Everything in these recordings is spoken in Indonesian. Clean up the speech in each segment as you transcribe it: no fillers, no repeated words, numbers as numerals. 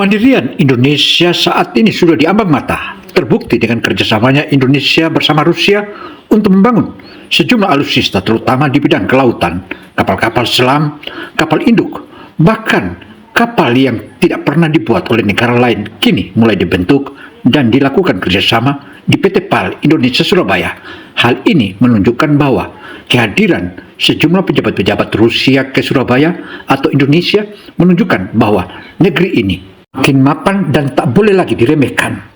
Kemandirian Indonesia saat ini sudah diambang mata, terbukti dengan kerjasamanya Indonesia bersama Rusia untuk membangun sejumlah alutsista terutama di bidang kelautan, kapal-kapal selam, kapal induk, bahkan kapal yang tidak pernah dibuat oleh negara lain kini mulai dibentuk dan dilakukan kerjasama di PT PAL Indonesia Surabaya. Hal ini menunjukkan bahwa kehadiran sejumlah pejabat-pejabat Rusia ke Surabaya atau Indonesia menunjukkan bahwa negeri ini makin mapan dan tak boleh lagi diremehkan.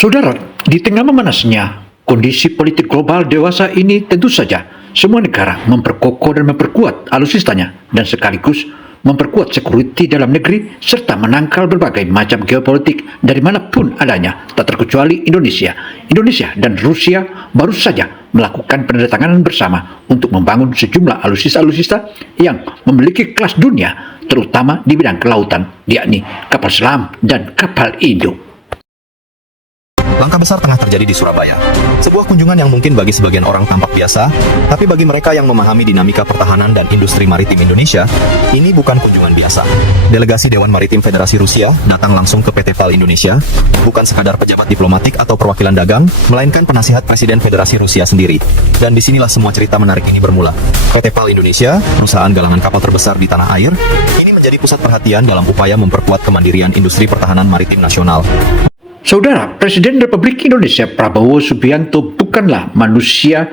Saudara, di tengah memanasnya kondisi politik global dewasa ini, tentu saja semua negara memperkokoh dan memperkuat alutsistanya dan sekaligus memperkuat security dalam negeri serta menangkal berbagai macam geopolitik dari manapun adanya, tak terkecuali Indonesia. Indonesia dan Rusia baru saja melakukan penandatanganan bersama untuk membangun sejumlah alutsista-alutsista yang memiliki kelas dunia, terutama di bidang kelautan, yakni kapal selam dan kapal induk. Langkah besar tengah terjadi di Surabaya. Sebuah kunjungan yang mungkin bagi sebagian orang tampak biasa, tapi bagi mereka yang memahami dinamika pertahanan dan industri maritim Indonesia, ini bukan kunjungan biasa. Delegasi Dewan Maritim Federasi Rusia datang langsung ke PT PAL Indonesia, bukan sekadar pejabat diplomatik atau perwakilan dagang, melainkan penasihat Presiden Federasi Rusia sendiri. Dan disinilah semua cerita menarik ini bermula. PT PAL Indonesia, perusahaan galangan kapal terbesar di tanah air, ini menjadi pusat perhatian dalam upaya memperkuat kemandirian industri pertahanan maritim nasional. Saudara, Presiden Republik Indonesia Prabowo Subianto bukanlah manusia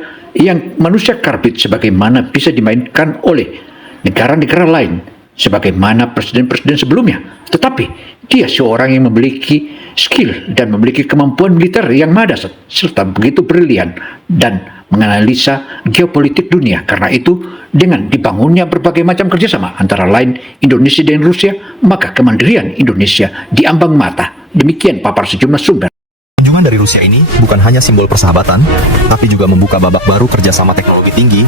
karbit sebagaimana bisa dimainkan oleh negara-negara lain sebagaimana presiden-presiden sebelumnya. Tetapi dia seorang yang memiliki skill dan memiliki kemampuan militer yang madas serta begitu brilian dan menganalisa geopolitik dunia. Karena itu, dengan dibangunnya berbagai macam kerjasama antara lain Indonesia dan Rusia, maka kemandirian Indonesia diambang mata. Demikian papar sejumlah sumber. Kunjungan dari Rusia ini bukan hanya simbol persahabatan, tapi juga membuka babak baru kerjasama teknologi tinggi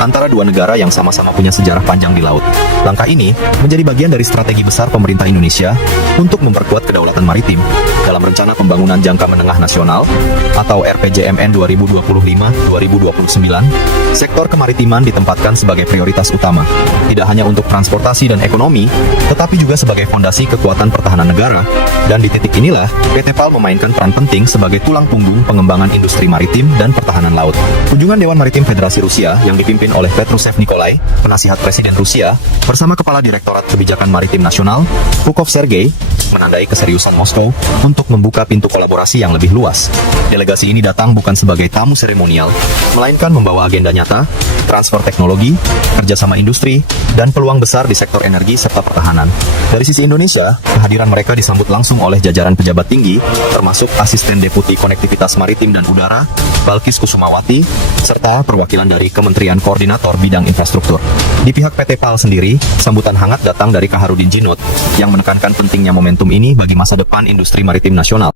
antara dua negara yang sama-sama punya sejarah panjang di laut. Langkah ini menjadi bagian dari strategi besar pemerintah Indonesia untuk memperkuat kedaulatan maritim dalam rencana pembangunan jangka menengah nasional atau RPJMN 2025-2029. Sektor kemaritiman ditempatkan sebagai prioritas utama, tidak hanya untuk transportasi dan ekonomi, tetapi juga sebagai fondasi kekuatan pertahanan negara. Dan di titik inilah, PT PAL memainkan peran penting sebagai tulang punggung pengembangan industri maritim dan pertahanan laut. Kunjungan Dewan Maritim Federasi Rusia yang dipimpin oleh Petrusev Nikolai, penasihat Presiden Rusia, bersama Kepala Direktorat Kebijakan Maritim Nasional, Pukov Sergei, menandai keseriusan Moskow untuk membuka pintu kolaborasi yang lebih luas. Delegasi ini datang bukan sebagai tamu seremonial, melainkan membawa agenda nyata, transfer teknologi, kerjasama industri, dan peluang besar di sektor energi serta pertahanan. Dari sisi Indonesia, kehadiran mereka disambut langsung oleh jajaran pejabat tinggi, termasuk Asisten Deputi Konektivitas Maritim dan Udara, Balkis Kusumawati, serta perwakilan dari Kementerian Koordinator Bidang Infrastruktur. Di pihak PT PAL sendiri, sambutan hangat datang dari Kaharudin Djinot, yang menekankan pentingnya momentum ini bagi masa depan industri maritim nasional.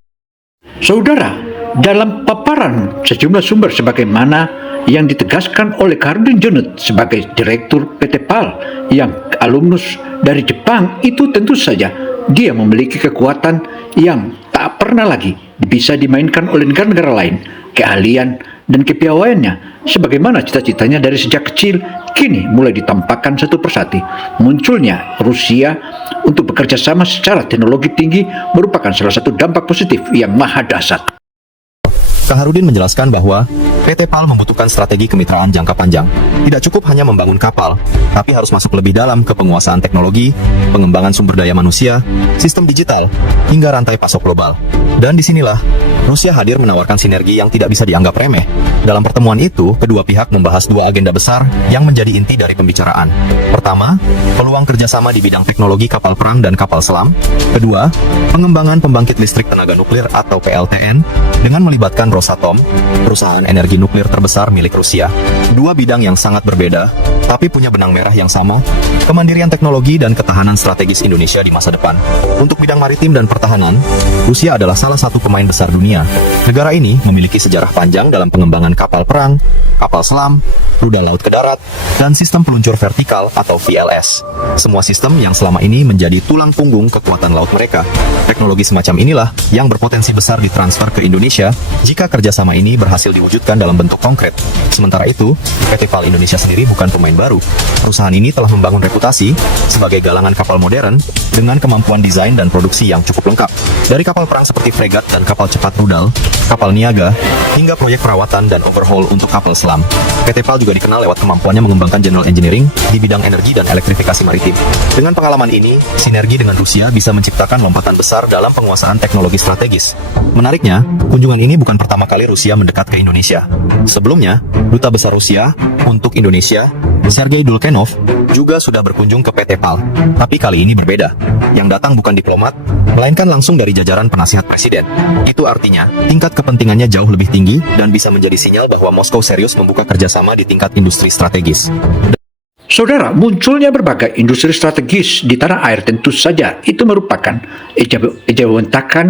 Saudara, dalam paparan sejumlah sumber sebagaimana yang ditegaskan oleh Kaharudin Djinot sebagai Direktur PT PAL yang alumnus dari Jepang, itu tentu saja dia memiliki kekuatan yang tak pernah lagi bisa dimainkan oleh negara-negara lain. Keahlian dan kepiawaiannya sebagaimana cita-citanya dari sejak kecil kini mulai ditampakkan satu persatu. Munculnya Rusia untuk bekerja sama secara teknologi tinggi merupakan salah satu dampak positif yang maha dahsyat. Kaharudin menjelaskan bahwa PT PAL membutuhkan strategi kemitraan jangka panjang. Tidak cukup hanya membangun kapal, tapi harus masuk lebih dalam ke penguasaan teknologi, pengembangan sumber daya manusia, sistem digital, hingga rantai pasok global. Dan disinilah, Rusia hadir menawarkan sinergi yang tidak bisa dianggap remeh. Dalam pertemuan itu, kedua pihak membahas dua agenda besar yang menjadi inti dari pembicaraan. Pertama, peluang kerjasama di bidang teknologi kapal perang dan kapal selam. Kedua, pengembangan pembangkit listrik tenaga nuklir atau PLTN dengan melibatkan Rosatom, perusahaan energi nuklir terbesar milik Rusia. Dua bidang yang sangat berbeda, tapi punya benang merah yang sama, kemandirian teknologi dan ketahanan strategis Indonesia di masa depan. Untuk bidang maritim dan pertahanan, Rusia adalah salah satu pemain besar dunia. Negara ini memiliki sejarah panjang dalam pengembangan kapal perang, kapal selam, rudal laut ke darat, dan sistem peluncur vertikal atau VLS. Semua sistem yang selama ini menjadi tulang punggung kekuatan laut mereka. Teknologi semacam inilah yang berpotensi besar ditransfer ke Indonesia jika kerjasama ini berhasil diwujudkan dalam bentuk konkret. Sementara itu, PT PAL Indonesia sendiri bukan pemain baru. Perusahaan ini telah membangun reputasi sebagai galangan kapal modern dengan kemampuan desain dan produksi yang cukup lengkap. Dari kapal perang seperti fregat dan kapal cepat rudal, kapal niaga, hingga proyek perawatan dan overhaul untuk kapal selam. PT PAL juga dikenal lewat kemampuannya mengembangkan general engineering di bidang energi dan elektrifikasi maritim. Dengan pengalaman ini, sinergi dengan Rusia bisa menciptakan lompatan besar dalam penguasaan teknologi strategis. Menariknya, kunjungan ini bukan pertama kali Rusia mendekat ke Indonesia. Sebelumnya, Duta Besar Rusia untuk Indonesia, Sergei Dulkenov, juga sudah berkunjung ke PT PAL. Tapi kali ini berbeda. Yang datang bukan diplomat, melainkan langsung dari jajaran penasihat presiden. Itu artinya, tingkat kepentingannya jauh lebih tinggi dan bisa menjadi sinyal bahwa Moskow serius membuka kerjasama di tingkat industri strategis. Saudara, munculnya berbagai industri strategis di tanah air tentu saja itu merupakan ejawentakan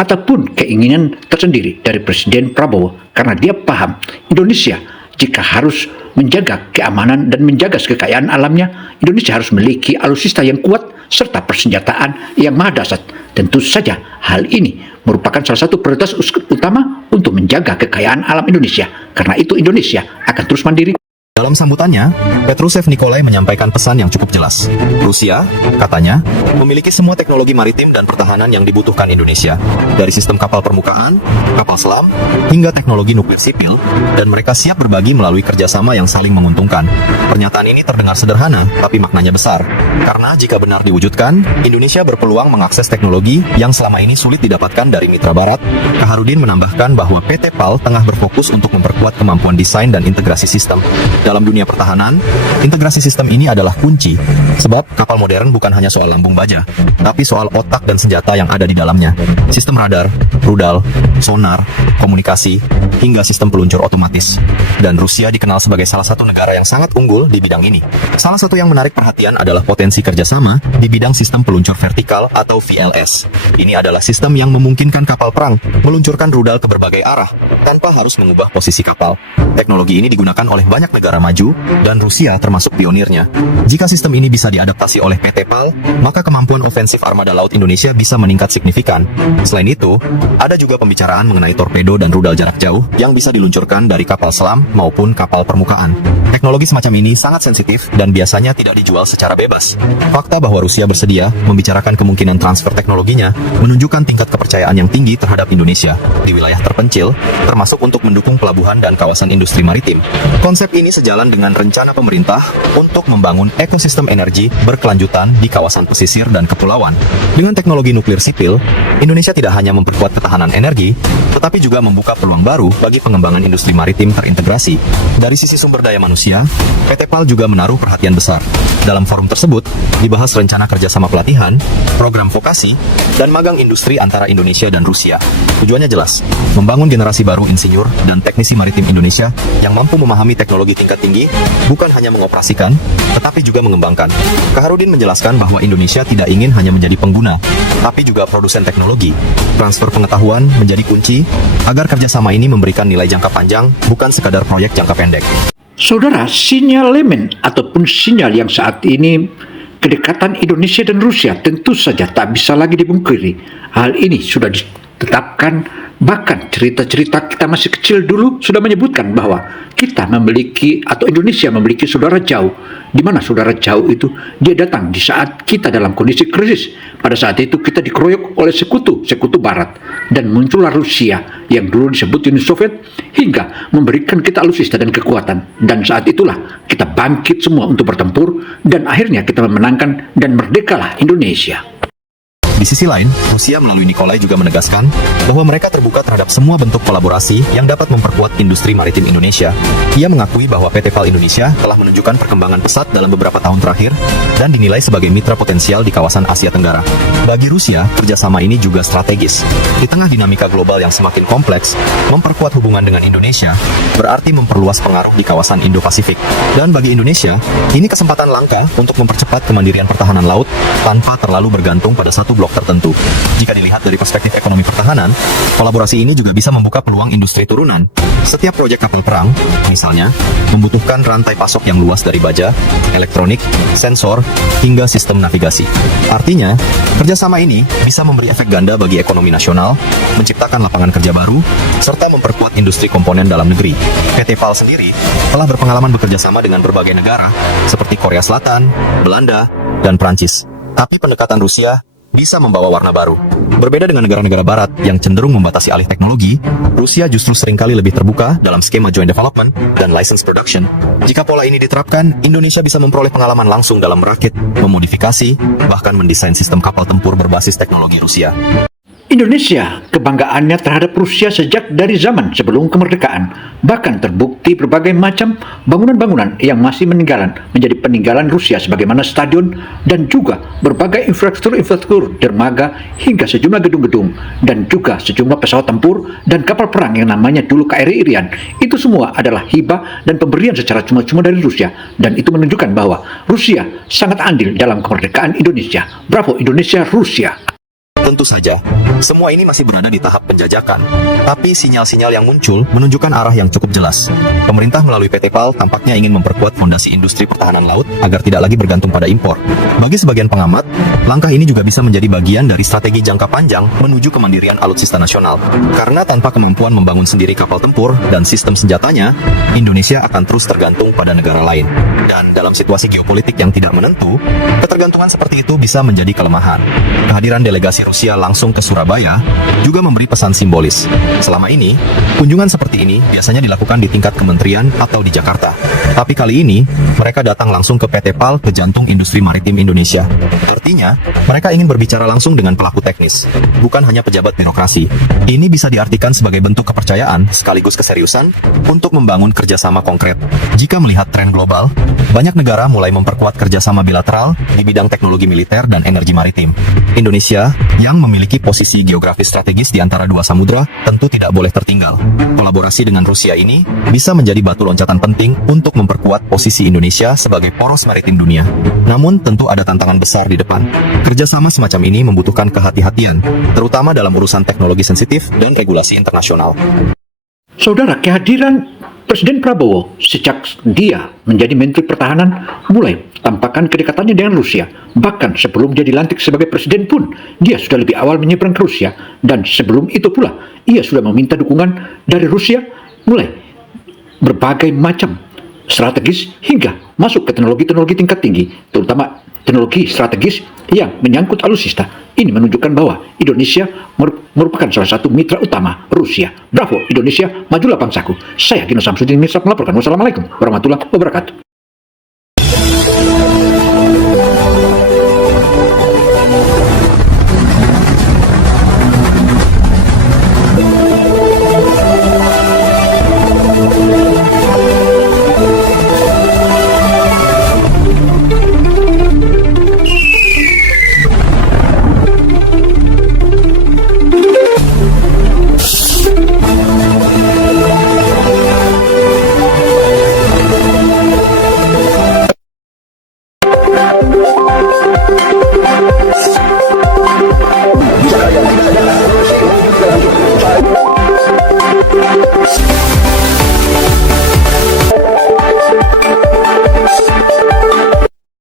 ataupun keinginan tersendiri dari Presiden Prabowo karena dia paham Indonesia jika harus menjaga keamanan dan menjaga kekayaan alamnya, Indonesia harus memiliki alutsista yang kuat serta persenjataan yang maha dahsyat. Tentu saja hal ini merupakan salah satu prioritas utama untuk menjaga kekayaan alam Indonesia. Karena itu Indonesia akan terus mandiri. Dalam sambutannya, Petrusev Nikolai menyampaikan pesan yang cukup jelas. Rusia, katanya, memiliki semua teknologi maritim dan pertahanan yang dibutuhkan Indonesia, dari sistem kapal permukaan, kapal selam, hingga teknologi nuklir sipil, dan mereka siap berbagi melalui kerjasama yang saling menguntungkan. Pernyataan ini terdengar sederhana, tapi maknanya besar. Karena jika benar diwujudkan, Indonesia berpeluang mengakses teknologi yang selama ini sulit didapatkan dari mitra barat. Kaharudin menambahkan bahwa PT PAL tengah berfokus untuk memperkuat kemampuan desain dan integrasi sistem. Dalam dunia pertahanan, integrasi sistem ini adalah kunci, sebab kapal modern bukan hanya soal lambung baja, tapi soal otak dan senjata yang ada di dalamnya. Sistem radar, rudal, sonar, komunikasi, hingga sistem peluncur otomatis. Dan Rusia dikenal sebagai salah satu negara yang sangat unggul di bidang ini. Salah satu yang menarik perhatian adalah potensi kerjasama di bidang sistem peluncur vertikal atau VLS. Ini adalah sistem yang memungkinkan kapal perang meluncurkan rudal ke berbagai arah, tanpa harus mengubah posisi kapal. Teknologi ini digunakan oleh banyak negara maju, dan Rusia termasuk pionirnya. Jika sistem ini bisa diadaptasi oleh PT PAL, maka kemampuan ofensif armada laut Indonesia bisa meningkat signifikan. Selain itu, ada juga pembicaraan mengenai torpedo dan rudal jarak jauh yang bisa diluncurkan dari kapal selam maupun kapal permukaan. Teknologi semacam ini sangat sensitif dan biasanya tidak dijual secara bebas. Fakta bahwa Rusia bersedia membicarakan kemungkinan transfer teknologinya menunjukkan tingkat kepercayaan yang tinggi terhadap Indonesia di wilayah terpencil, termasuk untuk mendukung pelabuhan dan kawasan industri maritim. Konsep ini sejalan dengan rencana pemerintah untuk membangun ekosistem energi berkelanjutan di kawasan pesisir dan kepulauan. Dengan teknologi nuklir sipil, Indonesia tidak hanya memperkuat ketahanan energi, tetapi juga membuka peluang baru bagi pengembangan industri maritim terintegrasi. Dari sisi sumber daya manusia, PT PAL juga menaruh perhatian besar. Dalam forum tersebut, dibahas rencana kerjasama pelatihan, program vokasi, dan magang industri antara Indonesia dan Rusia. Tujuannya jelas, membangun generasi baru insinyur dan teknisi maritim Indonesia yang mampu memahami teknologi tingkat tinggi, bukan hanya mengoperasikan, tetapi juga mengembangkan. Kaharudin menjelaskan bahwa Indonesia tidak ingin hanya menjadi pengguna, tapi juga produsen teknologi. Transfer pengetahuan menjadi kunci, agar kerjasama ini memberikan nilai jangka panjang, bukan sekadar proyek jangka pendek. Saudara, sinyalemen ataupun sinyal yang saat ini kedekatan Indonesia dan Rusia tentu saja tak bisa lagi dipungkiri. Hal ini sudah ditetapkan, bahkan cerita-cerita kita masih kecil dulu sudah menyebutkan bahwa kita memiliki atau Indonesia memiliki saudara jauh, di mana saudara jauh itu dia datang di saat kita dalam kondisi krisis. Pada saat itu kita dikeroyok oleh sekutu barat, dan muncullah Rusia yang dulu disebut Uni Soviet hingga memberikan kita alutsista dan kekuatan, dan saat itulah kita bangkit semua untuk bertempur dan akhirnya kita memenangkan dan merdekalah Indonesia. Di sisi lain, Rusia melalui Nikolai juga menegaskan bahwa mereka terbuka terhadap semua bentuk kolaborasi yang dapat memperkuat industri maritim Indonesia. Ia mengakui bahwa PT PAL Indonesia telah menunjukkan perkembangan pesat dalam beberapa tahun terakhir dan dinilai sebagai mitra potensial di kawasan Asia Tenggara. Bagi Rusia, kerjasama ini juga strategis. Di tengah dinamika global yang semakin kompleks, memperkuat hubungan dengan Indonesia berarti memperluas pengaruh di kawasan Indo-Pasifik. Dan bagi Indonesia, ini kesempatan langka untuk mempercepat kemandirian pertahanan laut tanpa terlalu bergantung pada satu blok tertentu. Jika dilihat dari perspektif ekonomi pertahanan, kolaborasi ini juga bisa membuka peluang industri turunan. Setiap proyek kapal perang, misalnya, membutuhkan rantai pasok yang luas dari baja, elektronik, sensor, hingga sistem navigasi. Artinya, kerjasama ini bisa memberi efek ganda bagi ekonomi nasional, menciptakan lapangan kerja baru, serta memperkuat industri komponen dalam negeri. PT PAL sendiri telah berpengalaman bekerja sama dengan berbagai negara, seperti Korea Selatan, Belanda, dan Prancis. Tapi pendekatan Rusia bisa membawa warna baru. Berbeda dengan negara-negara barat yang cenderung membatasi alih teknologi, Rusia justru seringkali lebih terbuka dalam skema joint development dan license production. Jika pola ini diterapkan, Indonesia bisa memperoleh pengalaman langsung dalam merakit, memodifikasi, bahkan mendesain sistem kapal tempur berbasis teknologi Rusia. Indonesia, kebanggaannya terhadap Rusia sejak dari zaman sebelum kemerdekaan, bahkan terbukti berbagai macam bangunan-bangunan yang masih meninggalan menjadi peninggalan Rusia sebagaimana stadion dan juga berbagai infrastruktur dermaga hingga sejumlah gedung-gedung dan juga sejumlah pesawat tempur dan kapal perang yang namanya dulu KRI Irian. Itu semua adalah hibah dan pemberian secara cuma-cuma dari Rusia, dan itu menunjukkan bahwa Rusia sangat andil dalam kemerdekaan Indonesia. Bravo Indonesia, Rusia. Tentu saja, semua ini masih berada di tahap penjajakan. Tapi sinyal-sinyal yang muncul menunjukkan arah yang cukup jelas. Pemerintah melalui PT PAL tampaknya ingin memperkuat fondasi industri pertahanan laut agar tidak lagi bergantung pada impor. Bagi sebagian pengamat, langkah ini juga bisa menjadi bagian dari strategi jangka panjang menuju kemandirian alutsista nasional. Karena tanpa kemampuan membangun sendiri kapal tempur dan sistem senjatanya, Indonesia akan terus tergantung pada negara lain. Dan dalam situasi geopolitik yang tidak menentu, ketergantungan seperti itu bisa menjadi kelemahan. Kehadiran delegasi Rusia langsung ke Surabaya juga memberi pesan simbolis. Selama ini, kunjungan seperti ini biasanya dilakukan di tingkat kementerian atau di Jakarta. Tapi kali ini, mereka datang langsung ke PT PAL ke jantung industri maritim Indonesia. Artinya, mereka ingin berbicara langsung dengan pelaku teknis, bukan hanya pejabat birokrasi. Ini bisa diartikan sebagai bentuk kepercayaan sekaligus keseriusan untuk membangun kerjasama konkret. Jika melihat tren global, banyak negara mulai memperkuat kerjasama bilateral di bidang teknologi militer dan energi maritim. Indonesia yang memiliki posisi geografis strategis di antara dua samudra tentu tidak boleh tertinggal. Kolaborasi dengan Rusia ini bisa menjadi batu loncatan penting untuk memperkuat posisi Indonesia sebagai poros maritim dunia. Namun tentu ada tantangan besar di depan. Kerjasama semacam ini membutuhkan kehati-hatian, terutama dalam urusan teknologi sensitif dan regulasi internasional. Saudara, kehadiran Presiden Prabowo sejak dia menjadi Menteri Pertahanan mulai tampakkan kedekatannya dengan Rusia. Bahkan sebelum dia dilantik sebagai presiden pun, dia sudah lebih awal menyeberang ke Rusia. Dan sebelum itu pula, ia sudah meminta dukungan dari Rusia mulai berbagai macam strategis hingga masuk ke teknologi-teknologi tingkat tinggi, terutama teknologi strategis yang menyangkut alutsista. Ini menunjukkan bahwa Indonesia merupakan salah satu mitra utama Rusia. Bravo Indonesia, majulah bangsaku. Saya Gino Samsudin Misrak melaporkan. Wassalamualaikum warahmatullahi wabarakatuh.